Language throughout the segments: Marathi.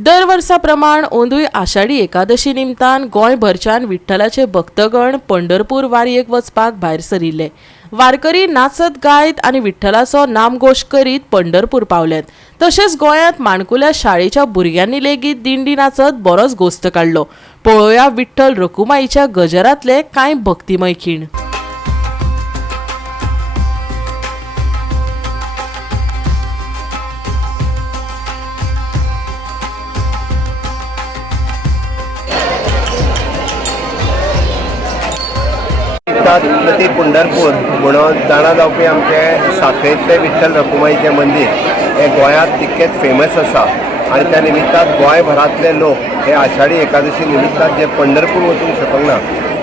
दर वर्सा प्रमाण ओंदूय आषाढी एकादशी निमतान गोंयभरच्यान विठ्ठलाचे भक्तगण पंढरपूर वारयेक वचपाक भायर सरिल्ले। वारकरी नाचत गायत आनी विठ्ठलाचो नामघोश करीत पंढरपूर पावल्यात। तशेंच गोंयांत माणकुल्या शाळेच्या भुरग्यांनी लेगीत दिंडी नाचत बरोच घोस्त काडलो। पळोवया विठ्ठल रखुमाईच्या गजरांतले कांय भक्तिमय खीण। प्रति पंढरपूर म्हणून जाणा जावपी आमचे साखळेंतले विठ्ठल रखुमाईचें मंदिर हे गोंयांत तितकेच फेमस आसा आनी त्या निमित्तान गोंयभरांतले लोक हे आषाढी एकादशी निमित्तान जे पंढरपूर वचूंक शकना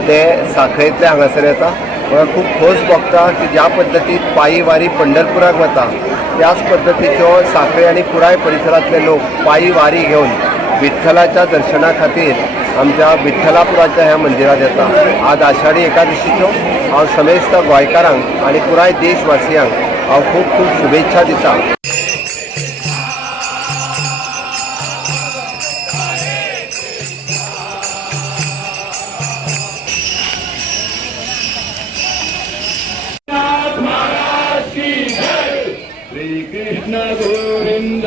ते साखळेंतले हांगासर येता। म्हाका खूब खोस भोगता की ज्या पद्दतीन पायी वारी पंढरपुराक वता त्याच पद्दतीच्यो साखळे आनी पुराय परिसरांतले लोक पायी वारी घेवन विठ्ठलाच्या दर्शना खातीर आमच्या विठ्ठलापुराच्या ह्या मंदिरात येता। आज आषाढी एकादशीच्यो हांव समेस्त गोंयकारांक आनी पुराय देशवासियांक हांव खूब खूब शुभेच्छा दिता। श्री कृष्ण गोविंद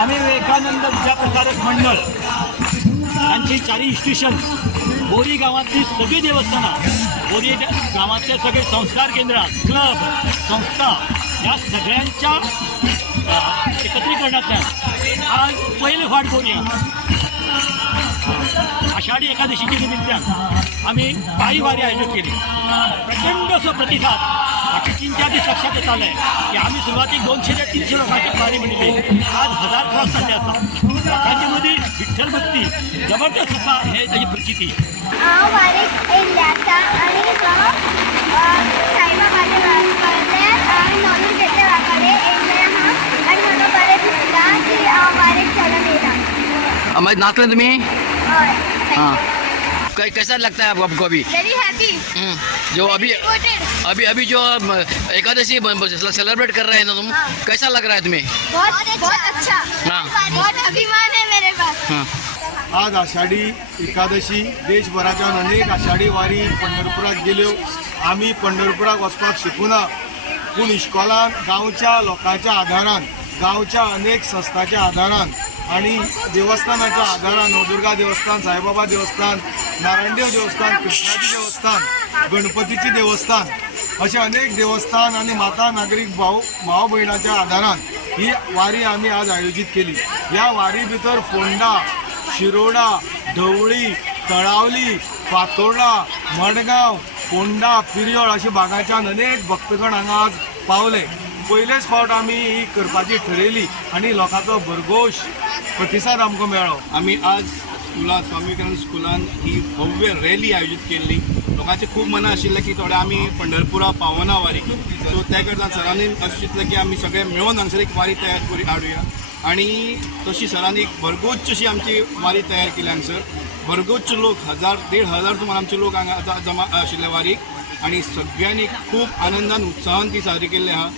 आम्ही विवेकानंद विद्याप्रसारक मंडळ यांची चारी स्टेशन बोरी गावातली सगळी देवस्थानं बोरी गावातले सगळे संस्कार केंद्र क्लब संस्था या सगळ्यांच्या एकत्रीकरणातल्यान आज पहिले फाट करूया आषाढी एकादशीच्या निमित्तान आम्ही पायी वारी आयोजित केली। प्रचंड असो प्रतिसाद बाकी 3-4 दिवस लक्षात येत आले की आम्ही सुरुवातीक 200 ते 300 लोकांची वारी म्हणली आज 1000 क्रॉस झाले आसा। लोकांच्या मध्ये विठ्ठल भक्ती जबरदस्त आसा हे त्याची प्रचिती। हांव वारीक येयल्लें आसा आनी साईबाबाचे वाड्यार आनी नॉलेज घेतले वाकडे येयल्लें आहा आनी म्हाका बरें दिसता की हांव वारीक चलून येयलां। हमारे नाचले तुम्हें? हय। हाँ, कैसा लगता है आपको अभी? Very happy. जो अभी जो एकादशी सेलिब्रेट कर रहे हैं ना तुम, कैसा लग रहा है तुम्हें? बहुत अच्छा। हाँ। बहुत अभिमान है मेरे पास। हाँ। आज आषाढी एकादशी देशभराच्या अनेक आषाढी वारी पंढरपुरात गेल्यो। आम्ही पंढरपुराक वचपाक शिकूना पूण इश्कॉलान गांवच्या लोकांच्या आदारान गांवच्या अनेक संस्थांच्या आदारान आणि देवस्थानाच्या आदारान नवदुर्गा देवस्थान साईबाबा देवस्थान नारायणदेव देवस्थान कृष्णाजी देवस्थान गणपतीचे देवस्थान असे अनेक देवस्थान आणि माता नागरिक भाव भयणाच्या आदारान ही वारी आम्ही आज आयोजित केली। या वारी भितर फोंडा शिरोडा ढवळी तळावली फातोर्डा मडगांव फोंडा पिरियोळ अशी भागाच्यान अनेक भक्तगण हांगा आज पावले। पयलेच फावट आमी ही करपाची ठरयली आणि लोकांचो भरघोश प्रतिसाद आमकां मेळ्ळो। आम्ही आज स्कुलात स्वामी विवेकानंद स्कुलान ही भव्य रॅली आयोजित केल्ली। लोकांचे खूब मनां आशिल्लें की थोडे आमी पंढरपुरा पावना वारी सो त्या करता सरांनी अशें चिंतलें की आमी सगळे मेळून हांगसर एक वारी तयार करी हाडुया आणि तशी सरांनी एक भरगोच्च अशी आमची वारी तयार केली। हांगसर भरगोच्च लोक 1000-1500 सुमार आमचे लोक हांगा जमा आशिल्ले वारीक आणि सगळ्यांनी खूप आनंदान उत्साहान ती साजरी केल्ली आहा।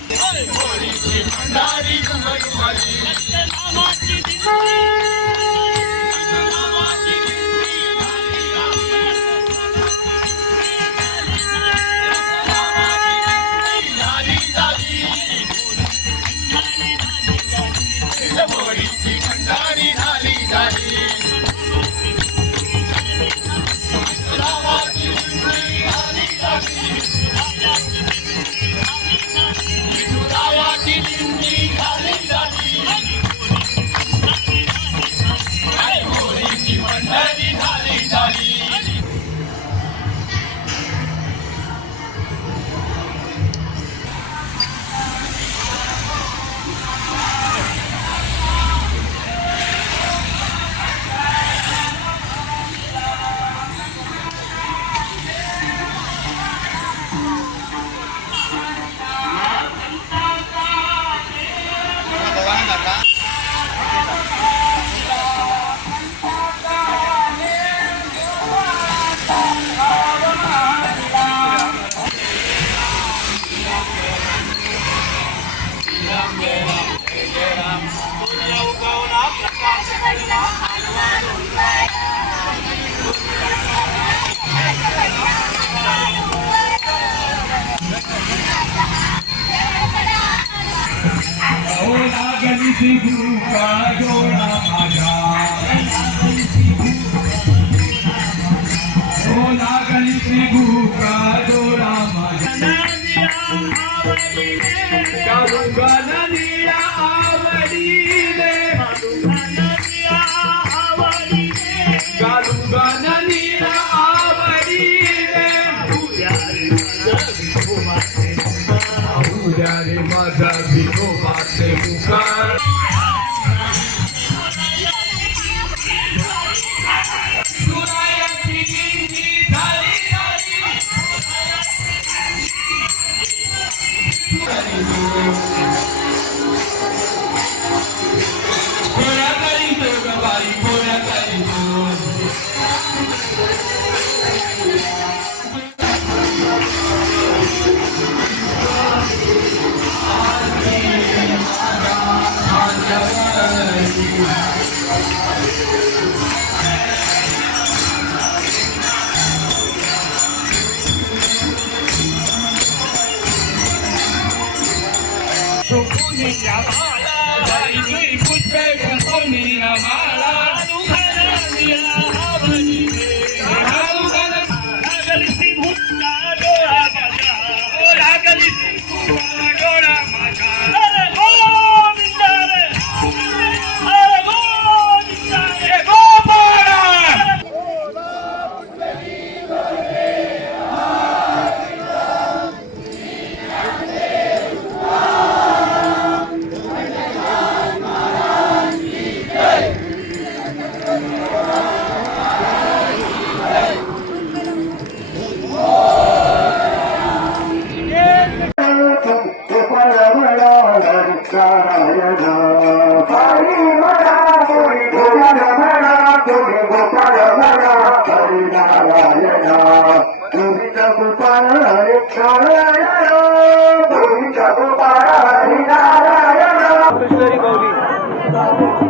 कृष्णरी गौरी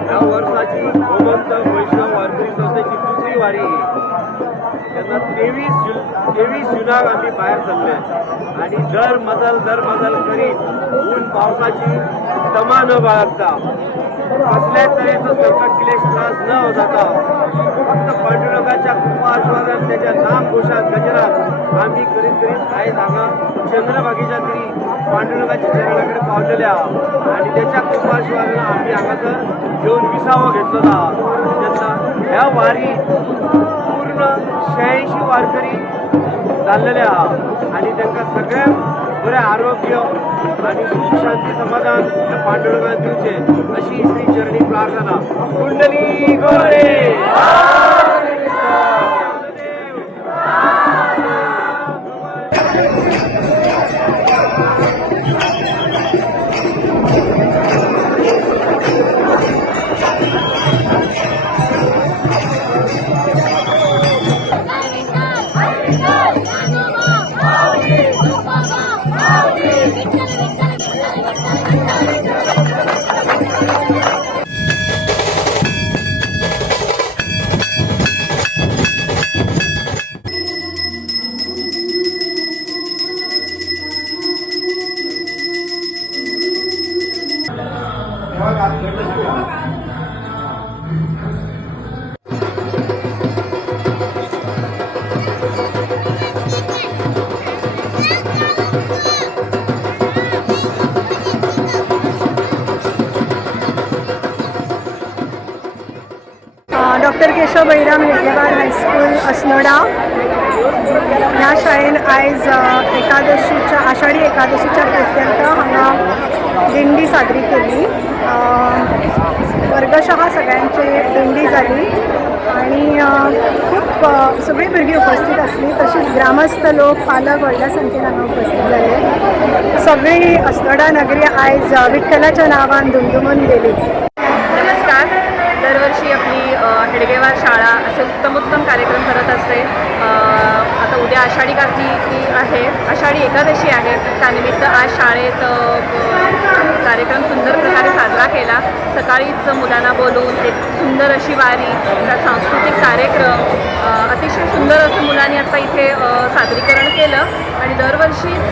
या वर्षाची गोमंत वैष्णव वारकरी संस्थेची दुसरी वारी त्यांना 23 जुनाक आम्ही बाहेर सरले आणि दर मजल करीत ऊन पावसाची तमा न बाळगता कसल्याच तऱ्हेचा संकट क्लेश त्रास न जाता फक्त पांडुरंगाच्या कृपा आशीर्वादान त्याच्या नामघोषात गजरात आम्ही करीत आयज हांगा चंद्रभागेच्या तरी पांडुरंगाच्या चरणाकडे पावलेले आहात आणि त्याच्या कृपा आशीर्वादान आम्ही हांगासर येऊन विसावो घेतलेलो आहात. तेन्ना ह्या वारी पूर्ण 86 वारकरी जाल्लेले आहात आणि तांकां सगळ्यांक बरें आरोग्य आणि सुख शांती समाधान त्या पांडुरंगान दिवचे अशी श्री चरणी प्रार्थना. कुंडली गौरी डॉक्टर केशव बैराम हेडगेवार हायस्कूल अस्नोडा ह्या शाळेन आयज एकादशीच्या आषाढी एकादशीच्या प्रत्यंत हांगा दिंडी साजरी केली. वर्गशः सगळ्यांची दिंडी जाली आणि खूप सगळी भुरगीं उपस्थित आसली. तशीच ग्रामस्थ लोक पालक व्हडल्या संख्येन हांगा उपस्थित जाले. सगळी अस्नोडा नगरी आयज विठ्ठलाच्या नांवान दुमदुमून गेली. नमस्कार. दरवर्षी आपली हेडगेवार शाळा असे उत्तम कार्यक्रम करत असते. आता उद्या आषाढी कार्तिकी आहे, आषाढी एकादशी आहे. त्यानिमित्त आज शाळेत कार्यक्रम सुंदर प्रकारे साजरा केला. सकाळीच मुलांना बोलवून एक सुंदर अशी वारी, सांस्कृतिक कार्यक्रम अतिशय सुंदर असं मुलांनी आता इथे सादरीकरण केलं आणि दरवर्षीच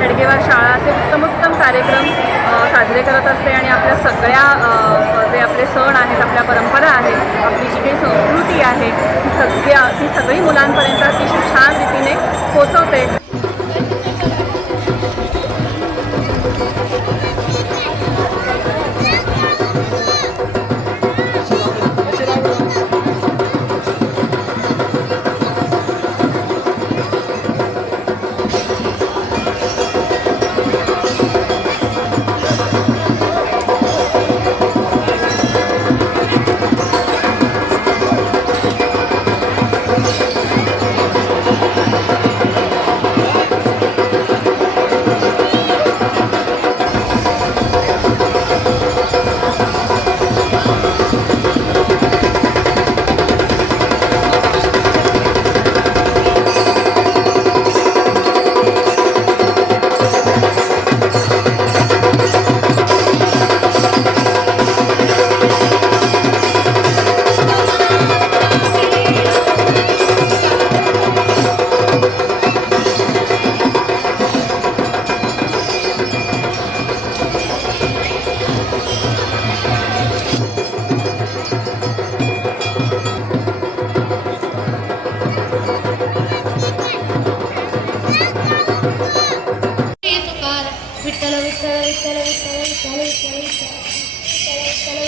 हेडगेवार शाळा असे उत्तमोत्तम कार्यक्रम साजरे करत असते आणि आपल्या सगळ्या जे आपले सण आहेत, आपल्या परंपरा आहेत, आपली जी काही संस्कृती आहे ती सगळी मुलांपर्यंत अतिशय छान रीतीने पोचवते. विठ्ठल विठ्ठल विठ्ठल विठ्ठल विठ्ठल विठ्ठल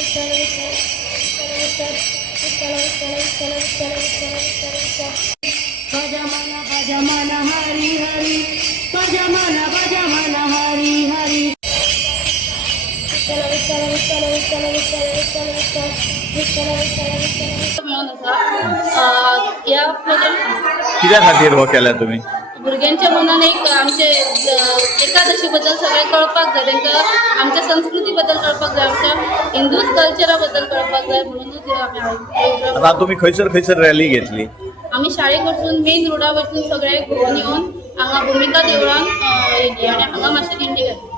विठ्ठल विठ्ठल विठ्ठल विठ्ठल विठ्ठल भजमान भजमान हरी हरी भजमान भजमान हरी हरी विठ्ठल विठ्ठल विठ्ठल विठ्ठल विठ्ठल विठ्ठल विठ्ठल विठ्ठल विठ्ठल मिळून आसा याबद्दल कित्या खातीर हो केला तुम्ही? भुरग्यांच्या मनान एक आमचे एकादशी बद्दल सगळें कळपाक जाय, तांकां आमच्या संस्कृती बद्दल कळपाक जाय, आमच्या हिंदूच कल्चरा बद्दल कळपाक जाय म्हणूनच आमी आता तुम्ही खंयसर रॅली घेतली? आमी शाळेक वचून मेन रोडा वचून सगळे घेवन येवन हांगा भुमिका देवळान येयली आनी हांगा मातशी दिंडी घातली.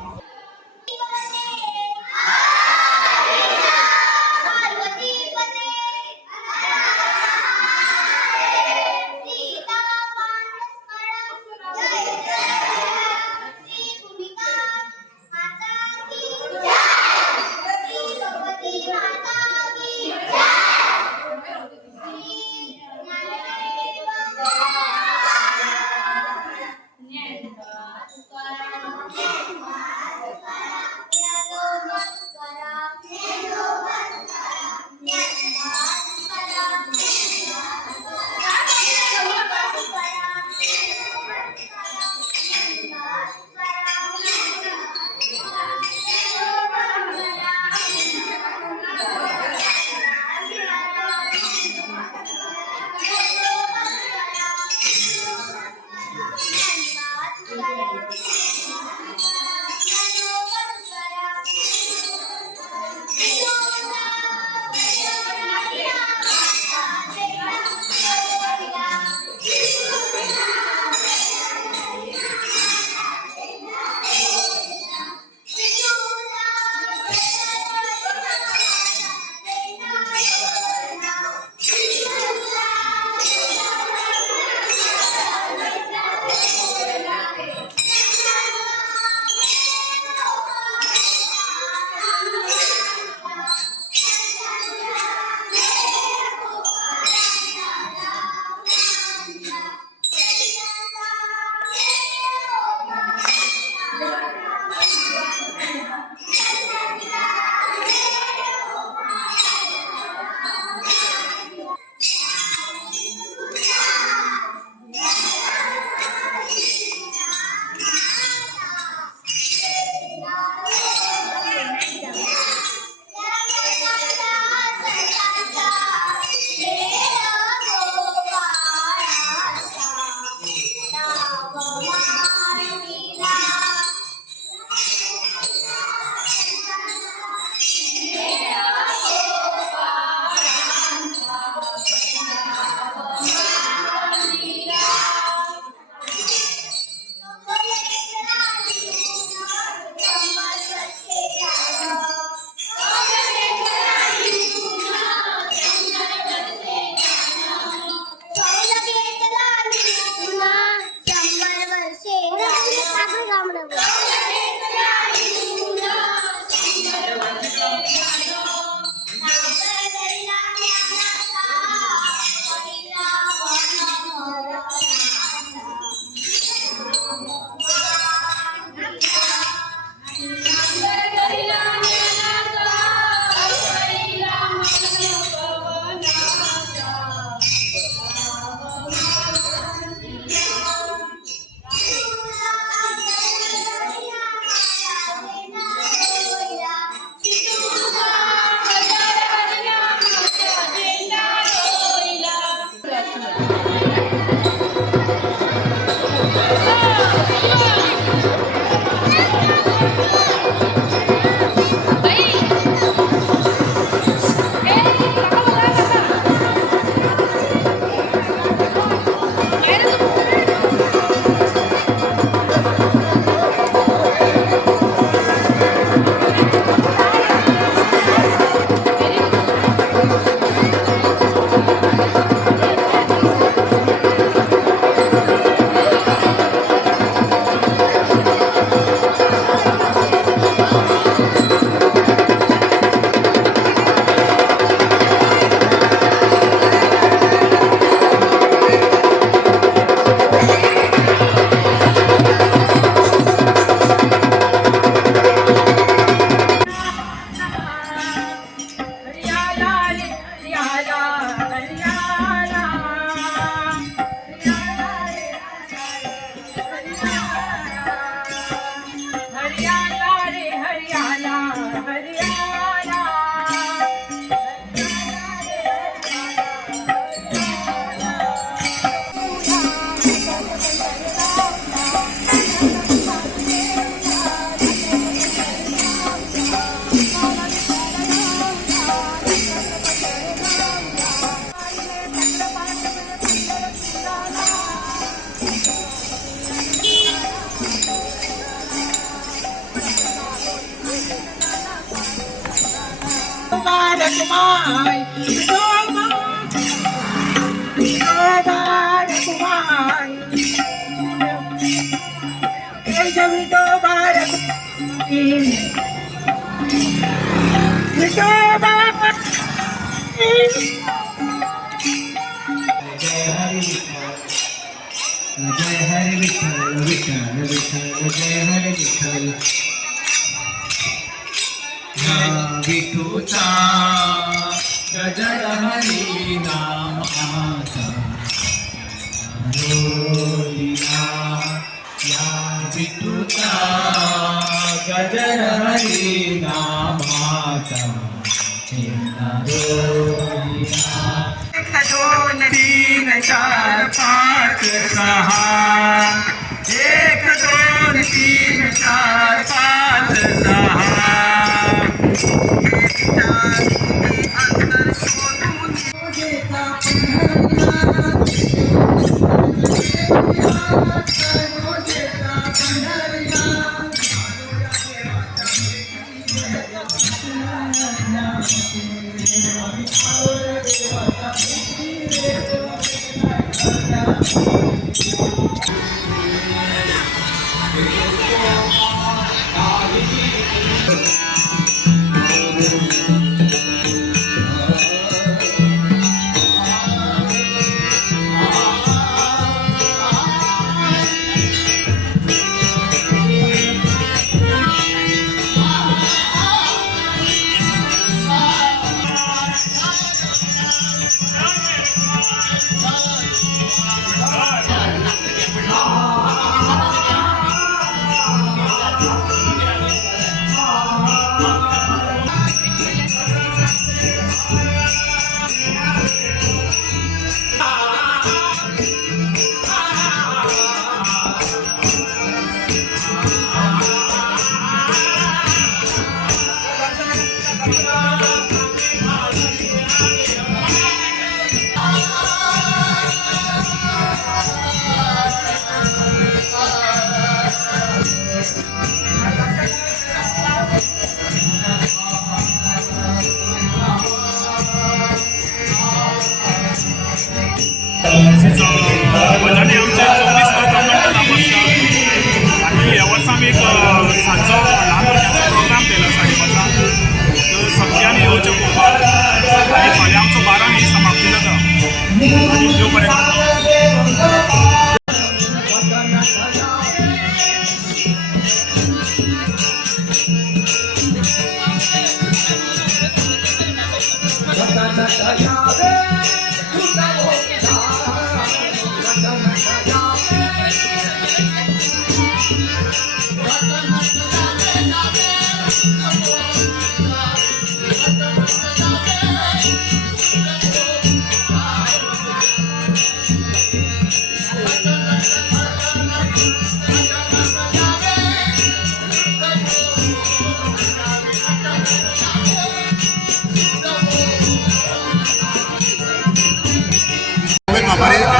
जय हरे विठ्ठल विठ्ठल विठ्ठल जय हरे विठ्ठल या विठूचा गजर हरी नामाचा रोलिया या विठूचा गजर हरी नामाचा चेतना रोलिया 1 2 3 4 5 6 1 2 3 4 भजनी आमचे 24 मंडळ नामसता आणि ह्या वर्सा आमी एक सांजो ल्हान भुरग्यांचो प्रोग्राम केला 5:30 तर सगळ्यांनी येवचें पळोवपाक आनी फाल्यां आमचो 12 ही समाप्ती जाता आनी देव बरें करूं.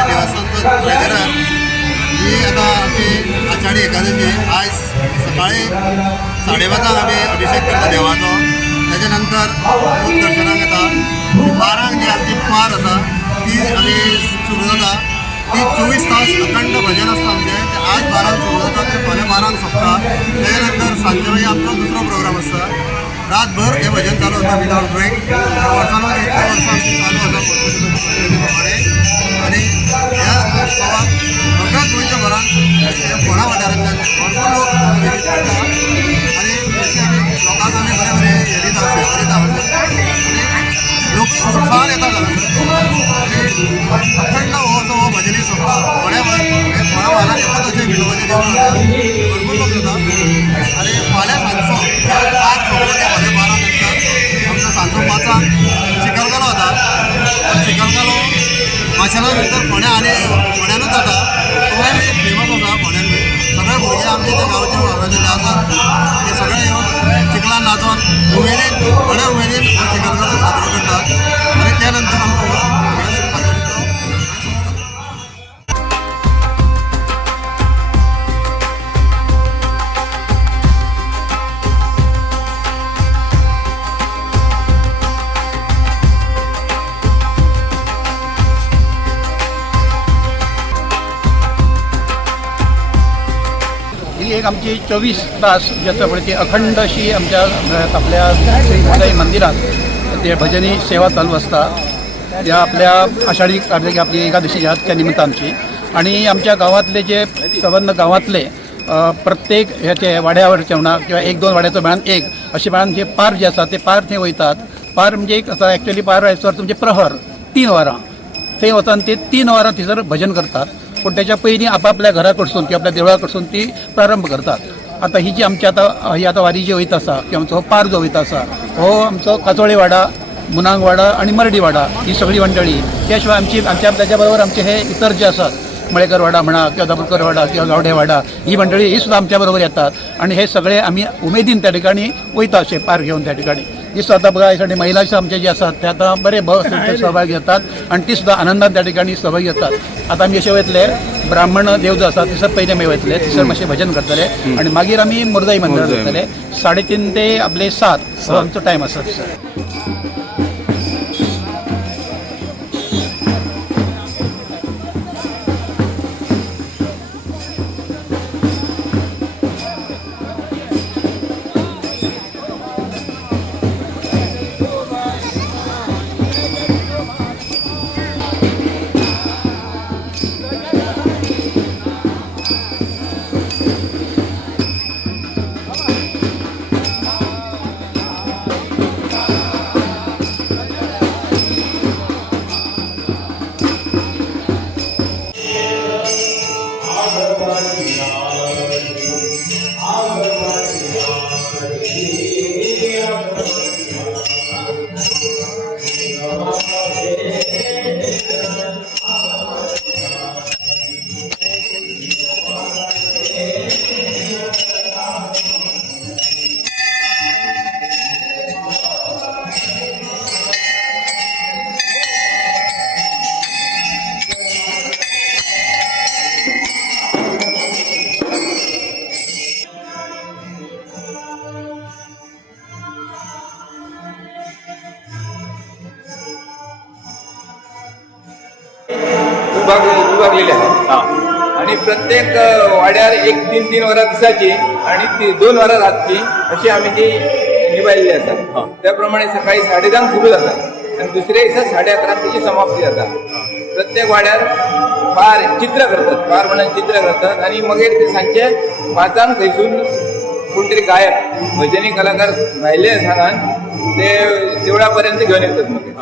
देवस्थान ही आता आमची आषाढी एकादशी आज सकाळी 5:30 आम्ही अभिषेक करता देवाचो. त्याच्या नंतर खूप दर्शनाक येता. 12 जी आमची पार आसा ती आमी सुरू जाता. ती 24 तास अखंड भजन आसता आमचें. ते आज 12 सुरू जाता ते फाल्यां 12 सोंपता. त्याच्या नंतर सांजचे मागीर आमचो दुसरो प्रोग्राम आसता. रातभर हे भजन चालू आसता विदाउट ब्रेक. वर्सांवर इतल्या वर्सां आमची चालू आसा आणि ह्या उत्सवाक सगळ्याच गोंयच्या भरान फोंडा वाठारांतल्यान भरपूर लोक विजीट करता आनी लोकांक आमी बरे बरे हे दिता सेवा दिता आनी लोक उत्साहान येता आनी अखंड हो जो हो भजनी सप्ताह फोंडा म्हालान एकच अशें विठोबाचें देवूळ आसा भरपूर लोक येता आनी फाल्यां सांजचो 5 सोमवार फाल्यां 12 नंतर आमचो सांजचो 5 चिकलकालो जाता. चिकलकालो माशेला नंतर फोंड्यानूच जाता. तोय बी फेमस आसा फोंड्यान बी. सगळे भुरगे आमचे जे गांवचे वावराचे जे आसात ते सगळे येवन चिकलान नाचोन उमेदीन बऱ्या उमेदीन चिकलकालो साजरो करतात आनी त्या नंतर आमचो ही एक आमची 24 तास ज्याचं पळय ती अखंड अशी आमच्या आपल्या श्री मंदिरात ते भजनी सेवा चालू असता या आपल्या आषाढी कार्तिकी आपली एकादशी ह्या त्या निमित्त आमची आणि आमच्या गावातले जे संबंध गावातले प्रत्येक ह्याचे वाड्यावरचे म्हणा किंवा 1-2 वाड्याचं मेळान एक असे मेळान जे पार जे आसा ते पार थंय वयतात. पार म्हणजे एक आसा एक्चुअली पार हायसर तुमचे प्रहर 3 वरां थंय वचून ते 3 वरां थंयसर भजन करतात. पूण त्याच्या पयलीं आपापल्या घरा कडसून किंवा आपल्या देवळा कडसून ती प्रारंभ करतात. आता ही जी आमची आता वारी जी वयता आसा किंवा आमचो हो पार जो वयता आसा हो आमचो काचोळे वाडा, मुनांग वाडा आणि मरडी वाडा ही सगळी मंडळी त्या शिवाय त्याच्या बरोबर आमचे हे इतर जे आसात मळेकर वाडा म्हणा किंवा दाबोळकर वाडा किंवा गावडे वाडा ही मंडळी ही सुद्धा आमच्या बरोबर येतात आणि हे सगळे आम्ही उमेदीन त्या ठिकाणी वयता असे पार घेऊन त्या ठिकाणी. दिसता आता बघा यासाठी महिला आमचे जे असतात ते आता बरे सहभागी घेतात आणि ती सुद्धा आनंदात त्या ठिकाणी सहभागी घेतात. आता आम्ही असे वयतले ब्राह्मण देव जो आसा थंयसर पयले आमी वयतले थंयसर मातशें भजन करतले आणि मागीर आमी मुर्दाई मंदिरात वयतले 3:30 ते आपले 7 हो आमचो टायम आसा थंयसर. विभागलेले आहेत आणि प्रत्येक वाड्यार 1-3 वरां दिसाची आणि 2 वरां रातची अशी आम्ही ती निभायलेली आसा. त्याप्रमाणे सकाळी 10:30 सुरू जाता आणि दुसऱ्या दिसा 11:30 त्याची समाप्ती जाता. प्रत्येक वाड्यार पार चित्र करतात, पार म्हणून चित्र करतात आणि मागीर ते सांजचे 5 थंयसून कोण तरी गायक भजनी कलाकार भायले सांगान ते देवळापर्यंत घेऊन येतात. मागीर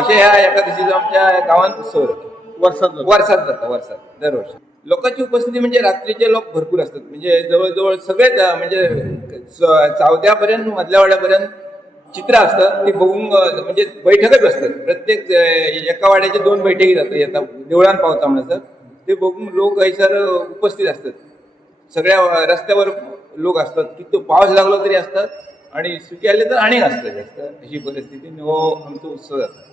असे ह्या एकादशीचो आमच्या गावात उत्सव जाता. वर्षात जाता दरवर्षी. लोकांची उपस्थिती म्हणजे रात्रीचे लोक भरपूर असतात. म्हणजे जवळजवळ सगळेच म्हणजे 14पर्यंत मधल्या वाड्यापर्यंत चित्र असतात ती बघून म्हणजे बैठकच असतात. प्रत्येक एका वाड्याचे 2 बैठकी येतात देवळान पावता म्हणसर ते बघून लोक हैसर उपस्थित असतात. सगळ्या रस्त्यावर लोक असतात. किती पाऊस लागलो तरी असतात आणि सुटी आले तर आणि असतात जास्त अशी परिस्थिती हो आमचा उत्सव जाता.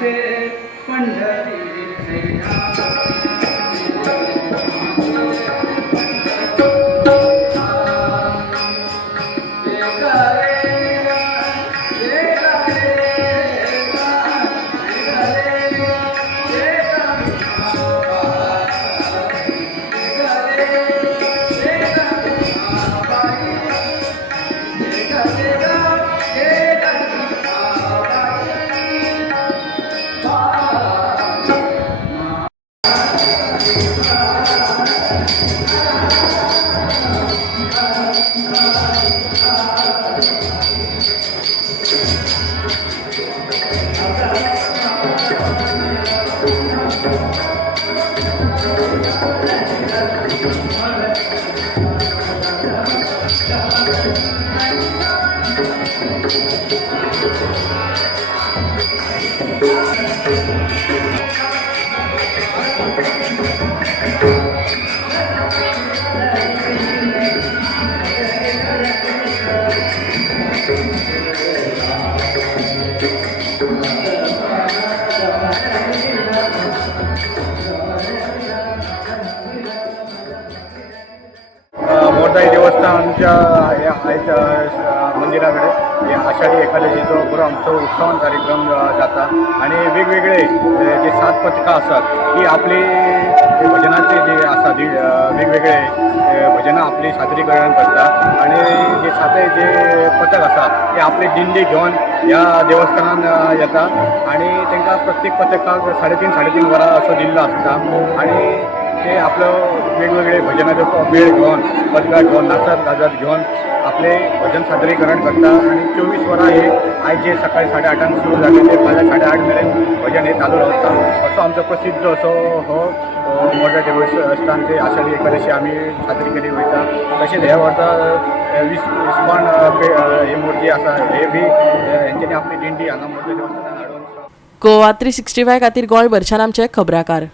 वाचे पंढरी मोरदाई देवस्थानच्या या मंदिराकडे आषाढी एकादशीचो पुरो आमचो उत्सवान कार्यक्रम जाता आणि वेगवेगळे जे 7 पथकां आसात ही आपली भजनाचे जे आसा वेगवेगळे भजनां आपली सादरीकरण करता आणि जे 7 जे पथक आसा ते आपली दिंडी घेवन ह्या देवस्थानान येता आणि तांकां प्रत्येक पथकाक 3.5 वरां असो दिल्लो आसता आणि ते आपलं वेगवेगळे भजनाचे मेळ घेऊन पथकां घेऊन नाचत गाजत घेऊन आपले भजन सादरीकरण करतात आणि 24 वरां हे आयचे सकाळी 8:30 सुरू झाले ते फाल्यां 8:30 मेरेन भजन हे चालू रावता असो आमचो प्रसिद्ध असो हो मोरदाई देवस्थानचे आषाढी एकादशी आमी साजरी केली वयता तशेंच ह्या वर्सा इस्कॉन हे मुर्ती आसा हे बी हेंच्यांनी आपली दिंडी हांगा मोरदाई देवस्थानान हाडून गोवा 365 खातीर गोंयभरच्यान आमचे खबराकार.